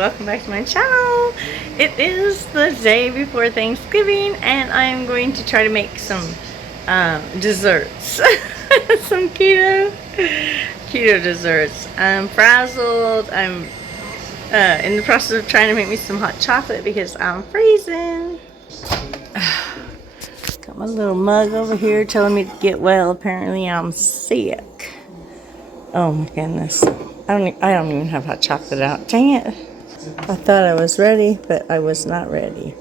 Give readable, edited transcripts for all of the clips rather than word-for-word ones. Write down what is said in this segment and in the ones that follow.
welcome back to my channel. It is the day before Thanksgiving and I'm going to try to make some desserts. Some keto desserts. I'm frazzled. I'm in the process of trying to make me some hot chocolate because I'm freezing. Got my little mug over here telling me to get well. Apparently I'm sick. Oh my goodness. I don't even have hot chocolate out. Dang it. I thought I was ready, but I was not ready.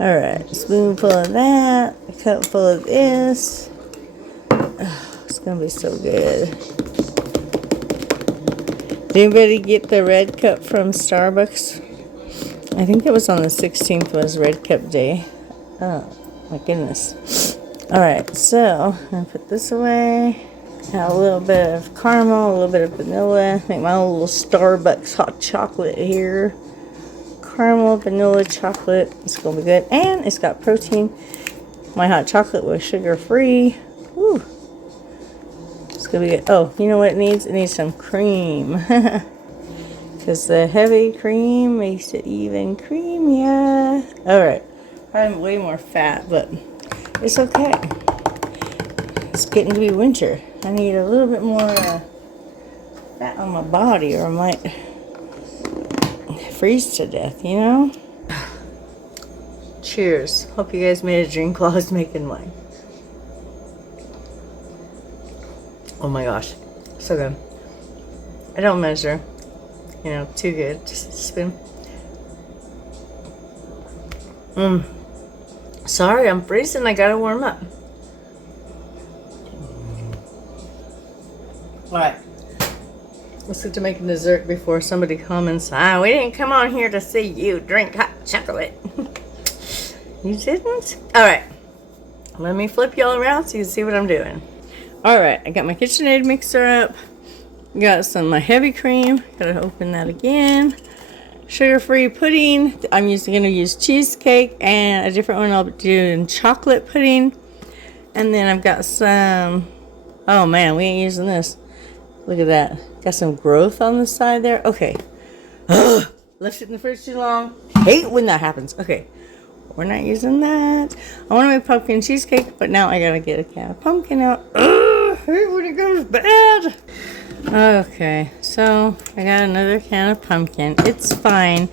Alright, a spoonful of that, a cup full of this. Oh, it's gonna be so good. Did anybody get the red cup from Starbucks? I think it was on the 16th was Red Cup Day. Oh my goodness. Alright, so I'm gonna put this away. Got a little bit of caramel, a little bit of vanilla. Make my own little Starbucks hot chocolate here. Caramel, vanilla, chocolate. It's going to be good. And it's got protein. My hot chocolate was sugar-free. Woo. It's going to be good. Oh, you know what it needs? It needs some cream. Because the heavy cream makes it even creamier. Alright. I'm way more fat, but it's okay. It's getting to be winter. I need a little bit more fat on my body or I might freeze to death, you know? Cheers. Hope you guys made a drink while I was making mine. Oh my gosh. So good. I don't measure. You know, too good. Just a spoon. Sorry, I'm freezing. I gotta warm up. Alright, let's get to making dessert before somebody comments, we didn't come on here to see you drink hot chocolate. You didn't? Alright, let me flip y'all around so you can see what I'm doing. Alright, I got my KitchenAid mixer up. Got some heavy cream. Gotta open that again. Sugar-free pudding. I'm gonna use cheesecake and a different one I'll do in chocolate pudding. And then I've got some, oh man, we ain't using this. Look at that. Got some growth on the side there. Okay. Ugh, left it in the fridge too long. Hate when that happens. Okay. We're not using that. I want to make pumpkin cheesecake, but now I gotta get a can of pumpkin out. Ugh, hate when it goes bad. Okay. So, I got another can of pumpkin. It's fine.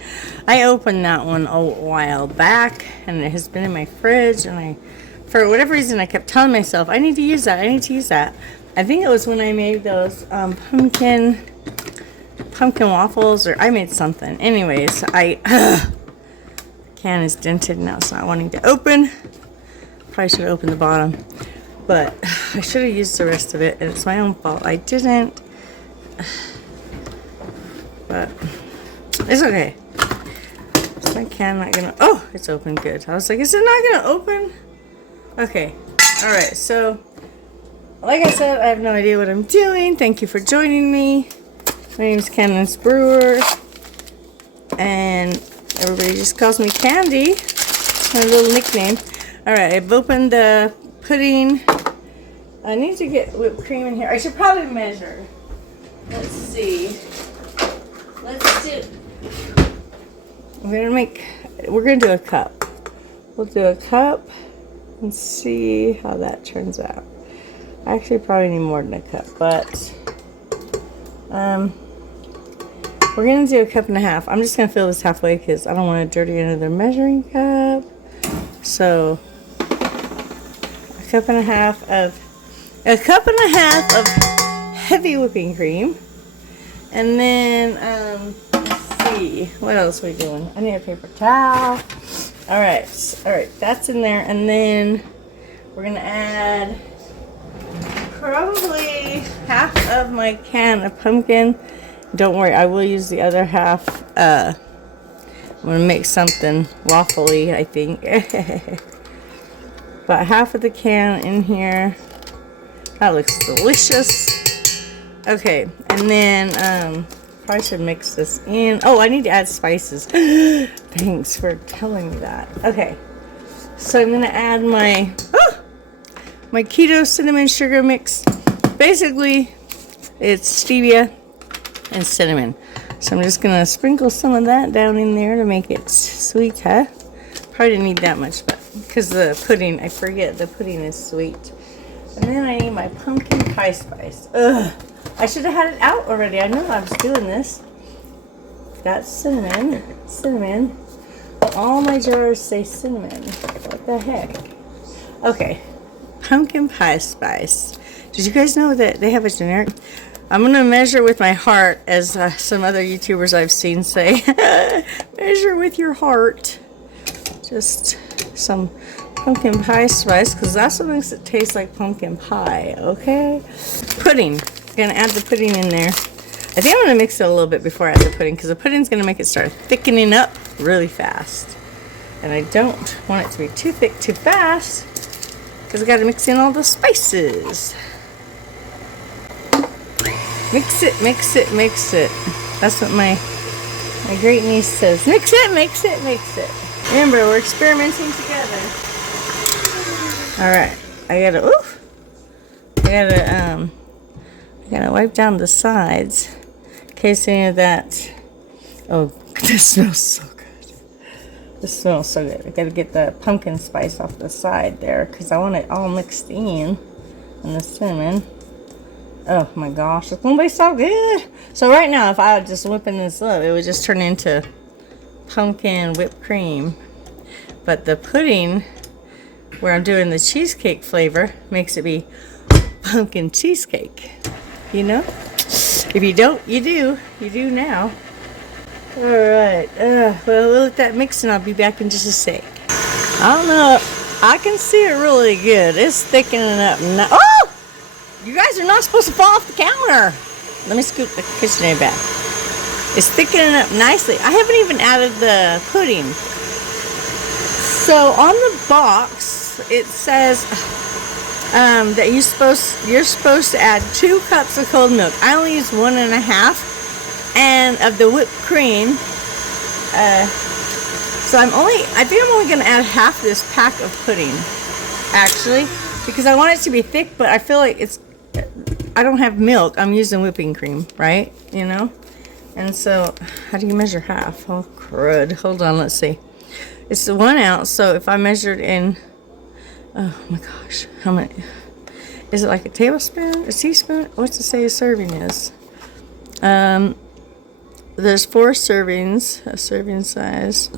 I opened that one a while back, and it has been in my fridge, and for whatever reason, I kept telling myself, I need to use that. I need to use that. I think it was when I made those pumpkin waffles, or I made something. Anyways, can is dented now. It's not wanting to open. Probably should have opened the bottom, but I should have used the rest of it, and it's my own fault. I didn't, but it's okay. Is my can not gonna? Oh, it's open. Good. I was like, is it not gonna open? Okay. All right. So. Like I said, I have no idea what I'm doing. Thank you for joining me. My name is Candance Brewer. And everybody just calls me Candy. It's my little nickname. Alright, I've opened the pudding. I need to get whipped cream in here. I should probably measure. Let's see. Let's do... We're gonna do a cup. We'll do a cup and see how that turns out. I actually probably need more than a cup, but we're going to do a cup and a half. I'm just going to fill this halfway because I don't want to dirty another measuring cup. So, a cup and a half of heavy whipping cream. And then, let's see, what else are we doing? I need a paper towel. Alright, that's in there. And then we're going to add probably half of my can of pumpkin. Don't worry, I will use the other half. I'm going to make something waffly, I think. About half of the can in here. That looks delicious. Okay, and then probably should mix this in. Oh, I need to add spices. Thanks for telling me that. Okay, so I'm going to add my keto cinnamon sugar mix. Basically, it's stevia and cinnamon. So I'm just gonna sprinkle some of that down in there to make it sweeter. Probably didn't need that much, but because the pudding, I forget the pudding is sweet. And then I need my pumpkin pie spice. Ugh, I should have had it out already. I know I was doing this. Got cinnamon, cinnamon. But all my jars say cinnamon. What the heck? Okay, pumpkin pie spice. Did you guys know that they have a generic? I'm gonna measure with my heart, as some other YouTubers I've seen say. Measure with your heart. Just some pumpkin pie spice, because that's what makes it taste like pumpkin pie. Okay. Pudding. Gonna add the pudding in there. I think I'm gonna mix it a little bit before I add the pudding, because the pudding's gonna make it start thickening up really fast. And I don't want it to be too thick too fast, because I gotta mix in all the spices. Mix it, mix it, mix it. That's what my great niece says. Mix it, mix it, mix it. Remember, we're experimenting together. Alright, I gotta wipe down the sides in case any of that. Oh, this smells so good. This smells so good. I gotta get the pumpkin spice off the side there, because I want it all mixed in, and the cinnamon. Oh my gosh, it's gonna be so good. So right now, if I was just whipping this up, it would just turn into pumpkin whipped cream. But the pudding, where I'm doing the cheesecake flavor, makes it be pumpkin cheesecake. You know? If you don't, you do. You do now. Alright. Well, we'll let that mix and I'll be back in just a sec. I don't know. I can see it really good. It's thickening up. Oh! You guys are not supposed to fall off the counter. Let me scoop the KitchenAid back. It's thickening up nicely. I haven't even added the pudding. So on the box, it says that you're supposed to add 2 cups of cold milk. I only use 1.5, and of the whipped cream. So I think I'm only gonna add half this pack of pudding, actually, because I want it to be thick. But I feel like I don't have milk. I'm using whipping cream, right? You know. And so, how do you measure half? Oh, crud. Hold on, let's see. It's 1 ounce, so if I measured in, oh my gosh, how many? Is it like a tablespoon, a teaspoon? What's it say a serving is? There's 4 servings. A serving size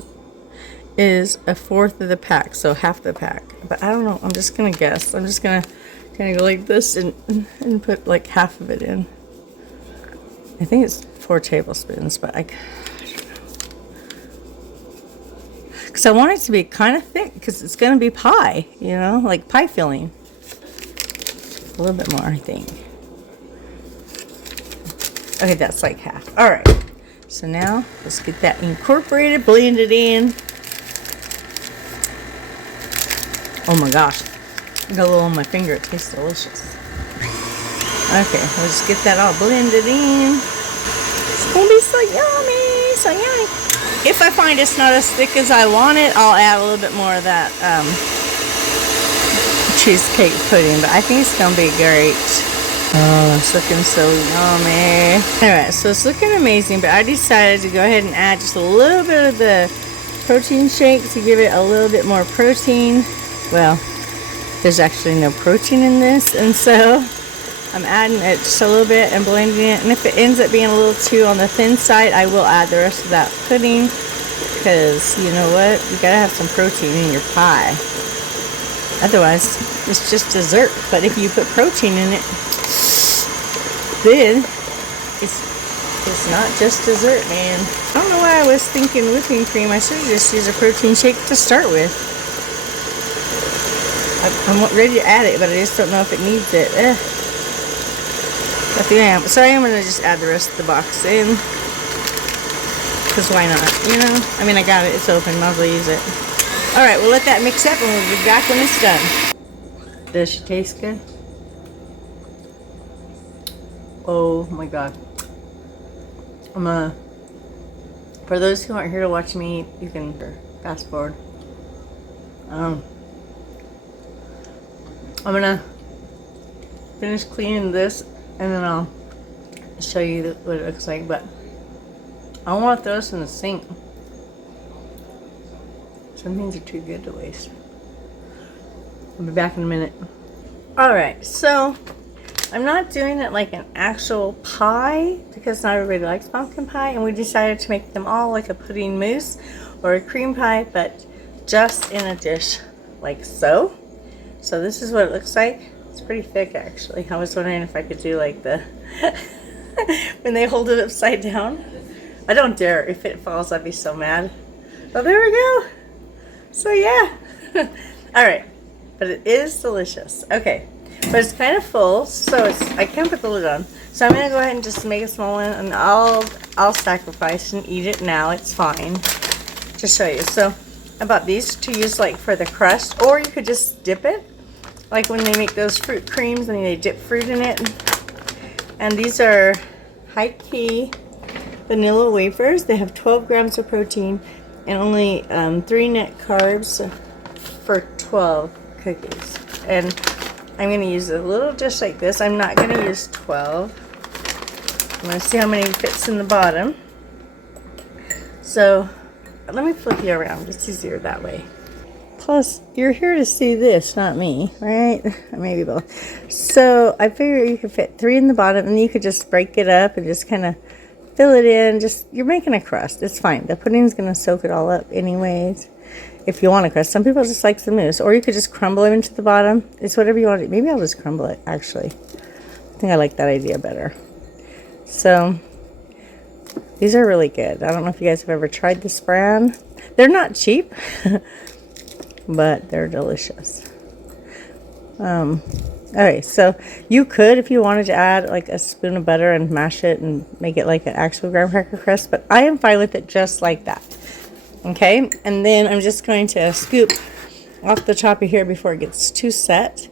is 1/4 of the pack, so half the pack. But I don't know. I'm just gonna guess. I'm just gonna kind of go like this and put like half of it in. I think it's 4 tablespoons, but I don't know. Because I want it to be kind of thick, because it's going to be pie, you know, like pie filling. A little bit more, I think. Okay, that's like half. All right. So now, let's get that incorporated, blend it in. Oh my gosh. I got a little on my finger. It tastes delicious. Okay, we'll just get that all blended in. It's going to be so yummy. So yummy. If I find it's not as thick as I want it, I'll add a little bit more of that cheesecake pudding. But I think it's going to be great. Oh, it's looking so yummy. Alright, so it's looking amazing. But I decided to go ahead and add just a little bit of the protein shake to give it a little bit more protein. Well, there's actually no protein in this. And so I'm adding it just a little bit and blending it. And if it ends up being a little too on the thin side, I will add the rest of that pudding. Because, you know what? You gotta have some protein in your pie. Otherwise, it's just dessert. But if you put protein in it, then it's not just dessert, man. I don't know why I was thinking whipping cream. I should have just used a protein shake to start with. I'm ready to add it, but I just don't know if it needs it. So I am going to just add the rest of the box in. Because why not? You know? I mean, I got it. It's open. Might as well use it. Alright, we'll let that mix up and we'll be back when it's done. Does she taste good? Oh my god. For those who aren't here to watch me eat, you can fast forward. I'm gonna finish cleaning this and then I'll show you what it looks like. But I don't want to throw this in the sink. Some things are too good to waste. I'll be back in a minute. Alright, so I'm not doing it like an actual pie because not everybody likes pumpkin pie, and we decided to make them all like a pudding mousse or a cream pie, but just in a dish like so. So this is what it looks like. It's pretty thick actually. I was wondering if I could do like the when they hold it upside down. I don't dare. If it falls, I'd be so mad. Oh, there we go. So yeah. Alright. But it is delicious. Okay. But it's kind of full, so I can't put the lid on. So I'm gonna go ahead and just make a small one, and I'll sacrifice and eat it now. It's fine. To show you. So I bought these to use like for the crust, or you could just dip it. Like when they make those fruit creams and they dip fruit in it. And these are high key vanilla wafers. They have 12 grams of protein and only 3 net carbs for 12 cookies. And I'm going to use a little dish like this. I'm not going to use 12. I'm going to see how many fits in the bottom. So let me flip you around. It's easier that way. Plus, you're here to see this, not me, right? Maybe both. So I figure you could fit 3 in the bottom, and you could just break it up and just kind of fill it in. Just, you're making a crust. It's fine. The pudding's going to soak it all up anyways. If you want a crust. Some people just like the mousse. Or you could just crumble it into the bottom. It's whatever you want to do. Maybe I'll just crumble it, actually. I think I like that idea better. So, these are really good. I don't know if you guys have ever tried this brand. They're not cheap. But they're delicious. Okay, so you could, if you wanted to add like a spoon of butter and mash it and make it like an actual graham cracker crust, but I am fine with it just like that. Okay, and then I'm just going to scoop off the top of here before it gets too set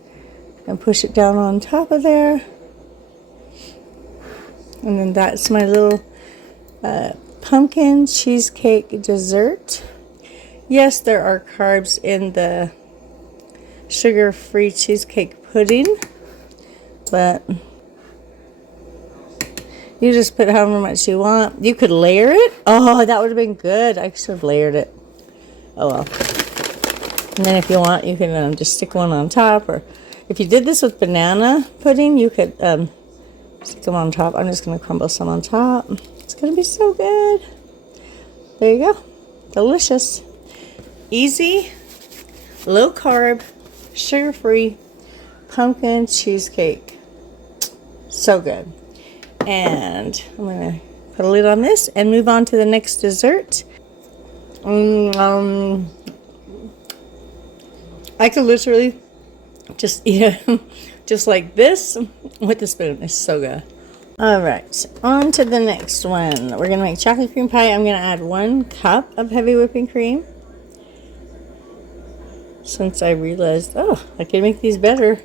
and push it down on top of there. And then that's my little pumpkin cheesecake dessert. Yes, there are carbs in the sugar-free cheesecake pudding, but you just put however much you want. You could layer it. Oh, that would have been good. I should have layered it. Oh well. And then if you want, you can just stick one on top, or if you did this with banana pudding, you could stick them on top. I'm just going to crumble some on top. It's going to be so good. There you go. Delicious. Easy, low carb, sugar-free pumpkin cheesecake. So good. And I'm going to put a lid on this and move on to the next dessert. I could literally just eat it just like this with a spoon. It's so good. Alright, on to the next one. We're going to make chocolate cream pie. I'm going to add 1 cup of heavy whipping cream. Since I realized, oh, I could make these better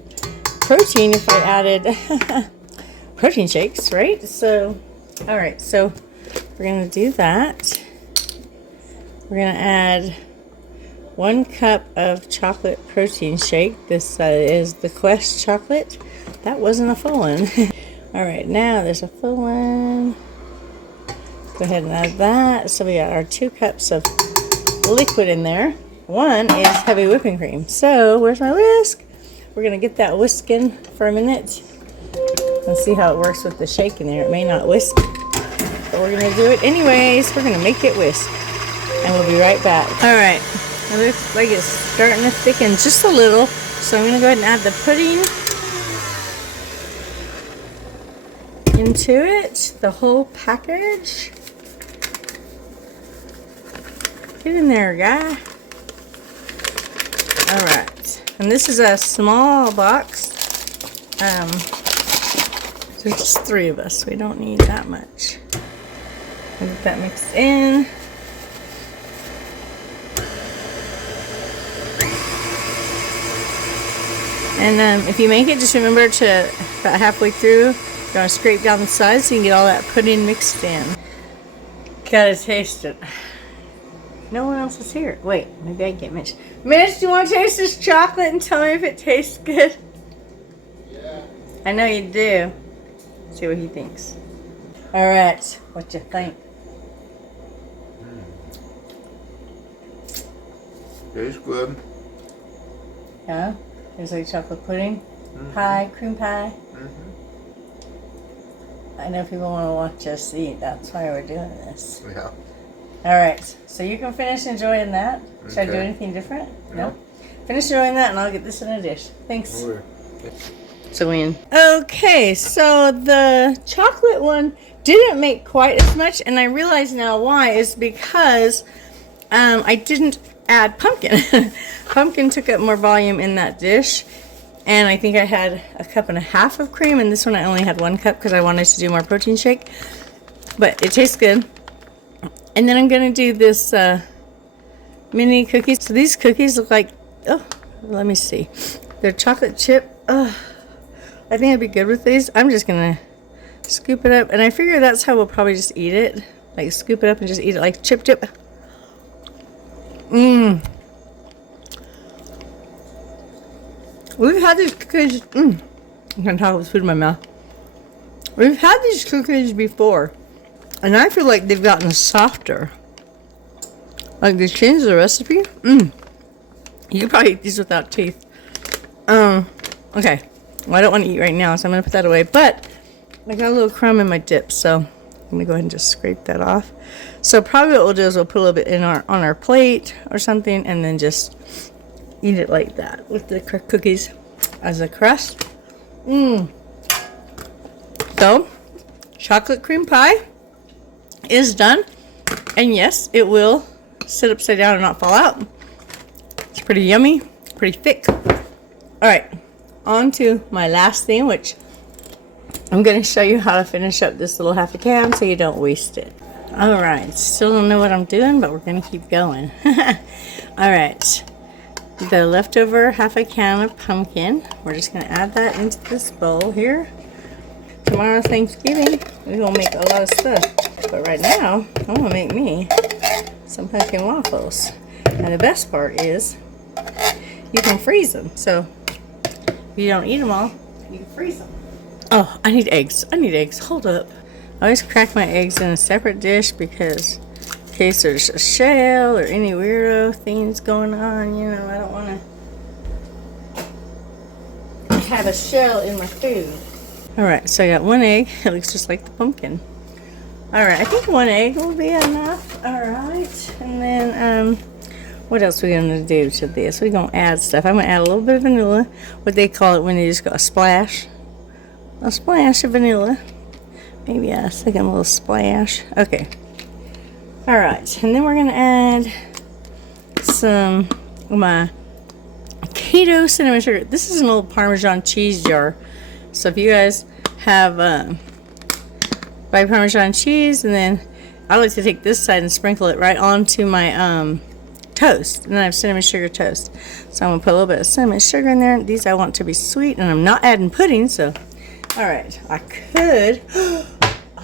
protein if I added protein shakes, right? So, alright, so we're going to do that. We're going to add 1 cup of chocolate protein shake. This is the Quest chocolate. That wasn't a full one. Alright, now there's a full one. Go ahead and add that. So we got our 2 cups of liquid in there. 1 is heavy whipping cream. So, where's my whisk? We're going to get that whisk in for a minute and see how it works with the shake in there. It may not whisk, but we're going to do it anyways. We're going to make it whisk. And we'll be right back. Alright, it looks like it's starting to thicken just a little. So I'm going to go ahead and add the pudding into it. The whole package. Get in there, guy. Alright, and this is a small box. There's just 3 of us. We don't need that much. I'll get that mixed in. And if you make it, just remember to, about halfway through, you're going to scrape down the sides so you can get all that pudding mixed in. Gotta taste it. No one else is here. Wait, maybe I can get Mitch. Mitch, do you want to taste this chocolate and tell me if it tastes good? Yeah. I know you do. See what he thinks. Alright, what you think? Tastes good. Yeah? It's like chocolate pudding, Mm-hmm. pie, cream pie. Mm-hmm. I know people want to watch us eat. That's why we're doing this. Yeah. All right. So you can finish enjoying that. Should I do Okay. anything different? No. Finish enjoying that, and I'll get this in a dish. Thanks. Okay. So win. Okay, so the chocolate one didn't make quite as much, and I realize now why is because I didn't add pumpkin. Pumpkin took up more volume in that dish, and I think I had a cup and a half of cream, and this one I only had 1 cup because I wanted to do more protein shake. But it tastes good. And then I'm gonna do this mini cookies. So these cookies look like, oh, let me see. They're chocolate chip. Oh, I think I'd be good with these. I'm just gonna scoop it up, and I figure that's how we'll probably just eat it. Like scoop it up and just eat it like chip chip. Mmm. We've had these cookies. I'm gonna talk with food in my mouth. We've had these cookies before, and I feel like they've gotten softer. Like they changed the recipe. You could probably eat these without teeth. Okay. Well, I don't want to eat right now, so I'm gonna put that away. But I got a little crumb in my dip, so I'm gonna go ahead and just scrape that off. So probably what we'll do is we'll put a little bit in on our plate or something, and then just eat it like that with the cookies as a crust. So, chocolate cream pie is done, and yes, it will sit upside down and not fall out. It's pretty yummy, pretty thick. All right, on to my last thing, which I'm going to show you how to finish up this little half a can so you don't waste it. All right, still don't know what I'm doing, but we're going to keep going. All right, the leftover half a can of pumpkin, we're just going to add that into this bowl here. Tomorrow Thanksgiving, we're going to make a lot of stuff, but right now, I'm going to make me some pumpkin waffles. And the best part is, you can freeze them, so if you don't eat them all, you can freeze them. Oh, I need eggs. Hold up. I always crack my eggs in a separate dish because in case there's a shell or any weirdo things going on, you know, I don't want to have a shell in my food. Alright, so I got 1 egg. It looks just like the pumpkin. Alright, I think 1 egg will be enough. Alright, and then, what else are we going to do to this? We're going to add stuff. I'm going to add a little bit of vanilla. What they call it when they just go a splash. A splash of vanilla. Maybe a second little splash. Okay. Alright, and then we're going to add some of my keto cinnamon sugar. This is an old Parmesan cheese jar. So if you guys have buy Parmesan cheese, and then I like to take this side and sprinkle it right onto my toast. And then I have cinnamon sugar toast. So I'm going to put a little bit of cinnamon sugar in there. These I want to be sweet, and I'm not adding pudding, so alright, I could.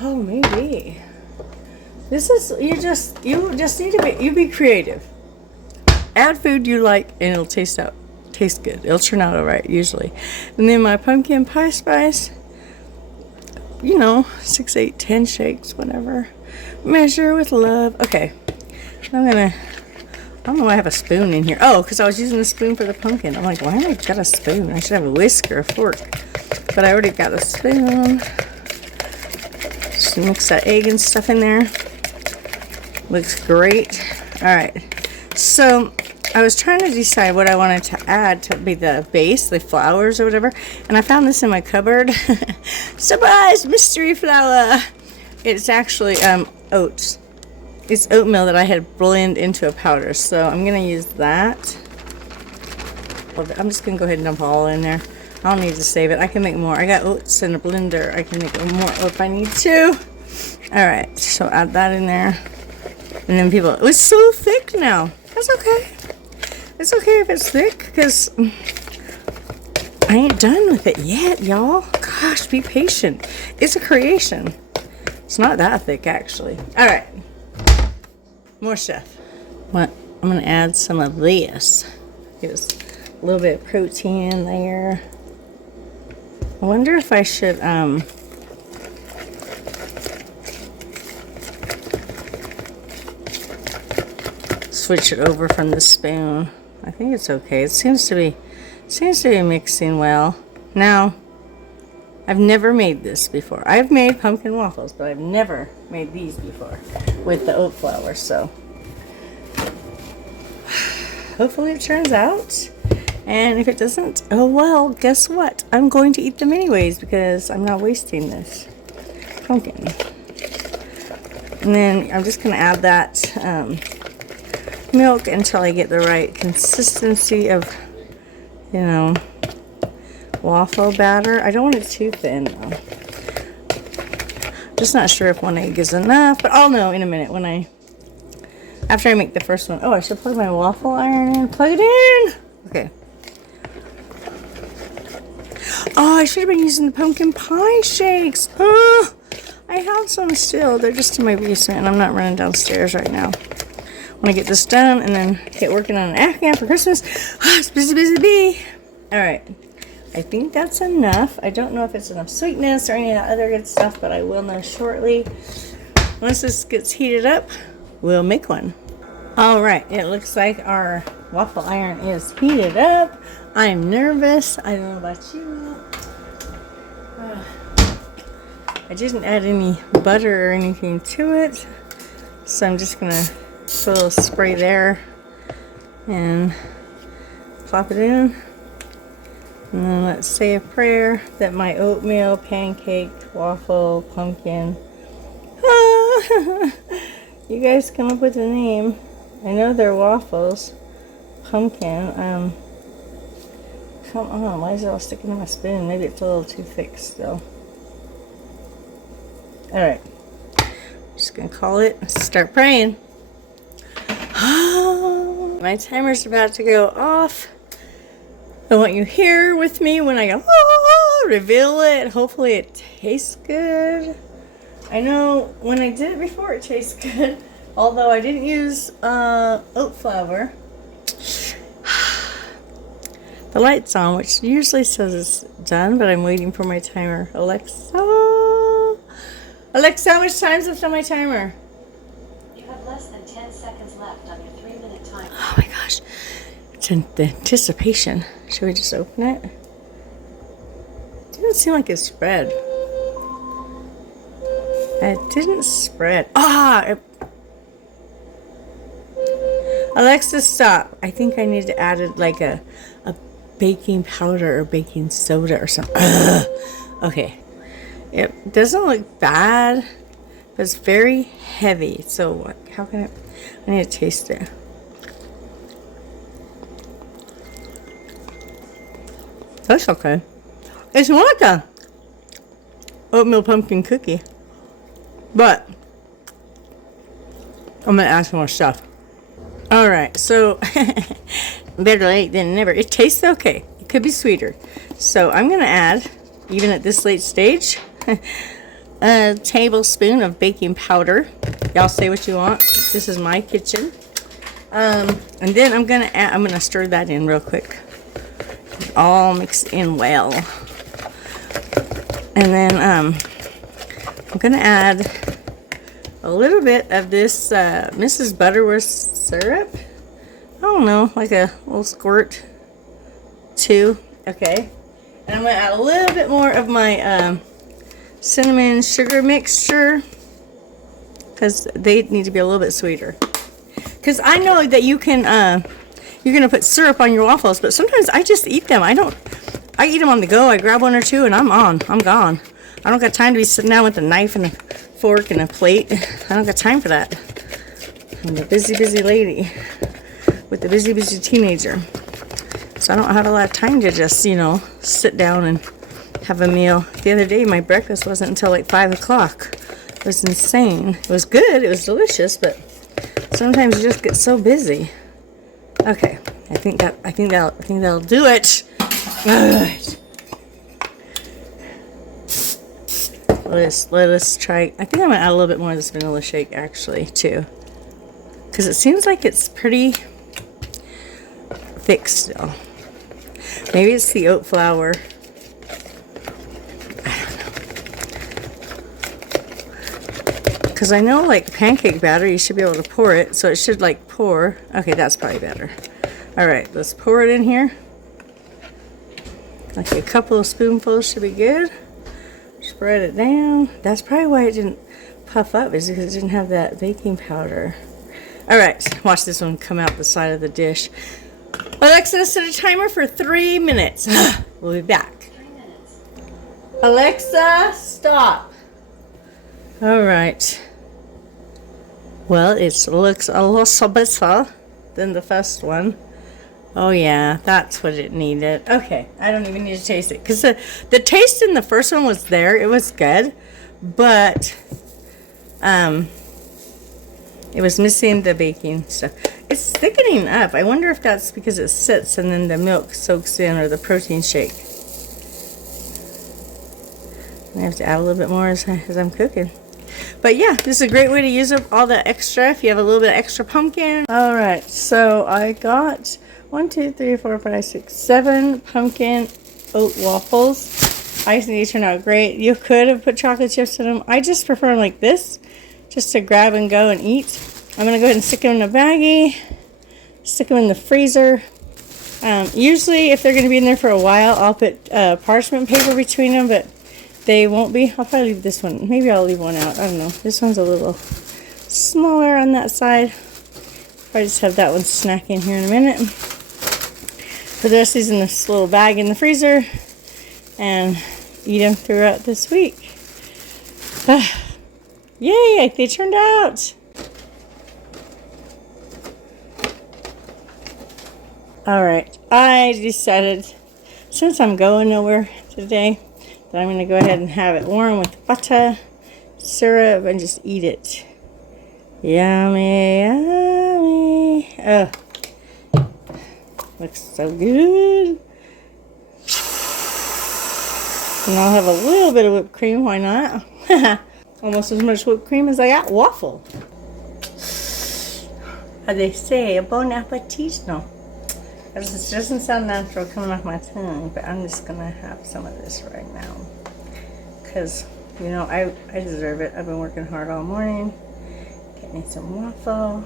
Oh, maybe. This is, you just need to be, you be creative. Add food you like, and it'll taste good. It'll turn out alright, usually. And then my pumpkin pie spice, you know, 6, 8, 10 shakes, whatever. Measure with love. Okay. I don't know why I have a spoon in here. Oh, because I was using the spoon for the pumpkin. I'm like, why have I got a spoon? I should have a whisk or a fork. But I already got a spoon. Just mix that egg and stuff in there. Looks great. Alright. So, I was trying to decide what I wanted to add to be the base, the flowers or whatever. And I found this in my cupboard. Surprise! Mystery flour! It's actually oats. It's oatmeal that I had blended into a powder. So I'm going to use that. I'm just going to go ahead and dump all in there. I don't need to save it. I can make more. I got oats in a blender. I can make more if I need to. Alright, so add that in there. And then people, it's so thick now. That's okay. It's okay if it's thick, because I ain't done with it yet, y'all. Gosh, be patient. It's a creation. It's not that thick, actually. Alright. More stuff. What? I'm going to add some of this. Get a little bit of protein in there. I wonder if I should, switch it over from the spoon. I think it's okay. It seems to be mixing well. Now, I've never made this before. I've made pumpkin waffles, but I've never made these before with the oat flour, so hopefully it turns out. And if it doesn't, oh well, guess what? I'm going to eat them anyways because I'm not wasting this pumpkin. And then I'm just going to add that milk until I get the right consistency of, you know, waffle batter. I don't want it too thin though. Just not sure if 1 egg is enough, but I'll know in a minute after I make the first one. Oh, I should plug my waffle iron in. Plug it in. Okay. Oh, I should have been using the pumpkin pie shakes. Oh, I have some still. They're just in my basement, and I'm not running downstairs right now. I want to get this done and then get working on an Afghan for Christmas. Oh, it's busy, busy bee. All right. I think that's enough. I don't know if it's enough sweetness or any of that other good stuff, but I will know shortly. Once this gets heated up, we'll make one. All right. It looks like our waffle iron is heated up. I'm nervous. I don't know about you. I didn't add any butter or anything to it, so I'm just gonna put a little spray there and plop it in. And then let's say a prayer that my oatmeal, pancake, waffle, pumpkin. You guys come up with a name. I know they're waffles. Pumpkin. Come on, why is it all sticking in my spoon? Maybe it's a little too thick still. Alright. Just gonna call it. Start praying. My timer's about to go off. I want you here with me when I go, reveal it. Hopefully it tastes good. I know when I did it before it tastes good. Although I didn't use oat flour. The light's on, which usually says it's done, but I'm waiting for my timer. Alexa, how much time's left on my timer? You have less than 10 seconds left on your 3-minute timer. Oh my gosh. It's in the anticipation. Should we just open it? It didn't seem like it spread. It didn't spread. Alexa, stop. I think I need to add it like a baking powder or baking soda or something. Okay. It doesn't look bad, but it's very heavy. So what? How can I need to taste it. That's okay. It's more like a oatmeal pumpkin cookie. But I'm gonna add some more stuff. Alright, so better late than never. It tastes okay. It could be sweeter. So I'm gonna add, even at this late stage, a tablespoon of baking powder. Y'all say what you want. This is my kitchen. And then I'm gonna stir that in real quick. All mixed in well. And then I'm gonna add a little bit of this Mrs. Butterworth syrup. I don't know, like a little squirt, too. Okay. And I'm gonna add a little bit more of my cinnamon sugar mixture, because they need to be a little bit sweeter. Because I know that you can you're gonna put syrup on your waffles, but sometimes I just eat them. I eat them on the go. I grab one or two and I'm gone. I don't got time to be sitting down with a knife and a fork and a plate. I don't got time for that. I'm a busy lady with a busy teenager. So I don't have a lot of time to just, sit down and have a meal. The other day, my breakfast wasn't until like 5 o'clock. It was insane. It was good. It was delicious, but sometimes you just get so busy. Okay, I think that'll do it. Good. Let us try. I think I'm gonna add a little bit more of this vanilla shake actually too, because it seems like it's pretty thick still. Maybe it's the oat flour. I don't know. Because I know like pancake batter, you should be able to pour it, so it should like pour. Okay, that's probably better. All right, let's pour it in here. Like a couple of spoonfuls should be good. Spread it down. That's probably why it didn't puff up, is because it didn't have that baking powder. All right, watch this one come out the side of the dish. Alexa, set a timer for 3 minutes. We'll be back. 3 minutes. Alexa, stop. All right. Well, it looks a little better than the first one. Oh yeah, that's what it needed. Okay, I don't even need to taste it, because the taste in the first one was there. It was good, but it was missing the baking stuff. It's thickening up. I wonder if that's because it sits and then the milk soaks in, or the protein shake. I have to add a little bit more as I'm cooking. But yeah, this is a great way to use up all the extra if you have a little bit of extra pumpkin. All right, so I got 1, 2, 3, 4, 5, 6, 7 pumpkin oat waffles. I think they turned out great. You could have put chocolate chips in them. I just prefer them like this, just to grab and go and eat. I'm going to go ahead and stick them in a baggie, stick them in the freezer. Usually, if they're going to be in there for a while, I'll put parchment paper between them, but they won't be. I'll probably leave this one. Maybe I'll leave one out. I don't know. This one's a little smaller on that side. I just have that one snacking here in a minute. Put the rest of these in this little bag in the freezer and eat them throughout this week. Yay, they turned out. Alright, I decided, since I'm going nowhere today, that I'm going to go ahead and have it warm with butter, syrup, and just eat it. Yummy, yummy. Oh, looks so good. And I'll have a little bit of whipped cream, why not? Almost as much whipped cream as I got waffle. How they say, bon appetit? No. It doesn't sound natural coming off my tongue, but I'm just going to have some of this right now. Because, you know, I deserve it. I've been working hard all morning. Get me some waffle.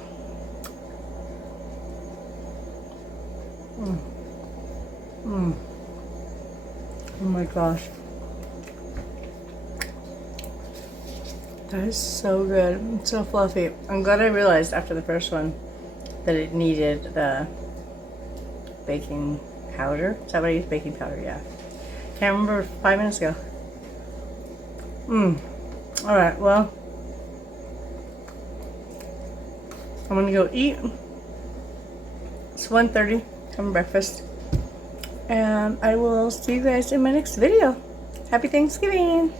Oh my gosh. That is so good. It's so fluffy. I'm glad I realized after the first one that it needed the baking powder. Is that what I used? Baking powder, yeah. Can't remember 5 minutes ago. Alright, well, I'm gonna go eat. It's 1:30, having breakfast. And I will see you guys in my next video. Happy Thanksgiving!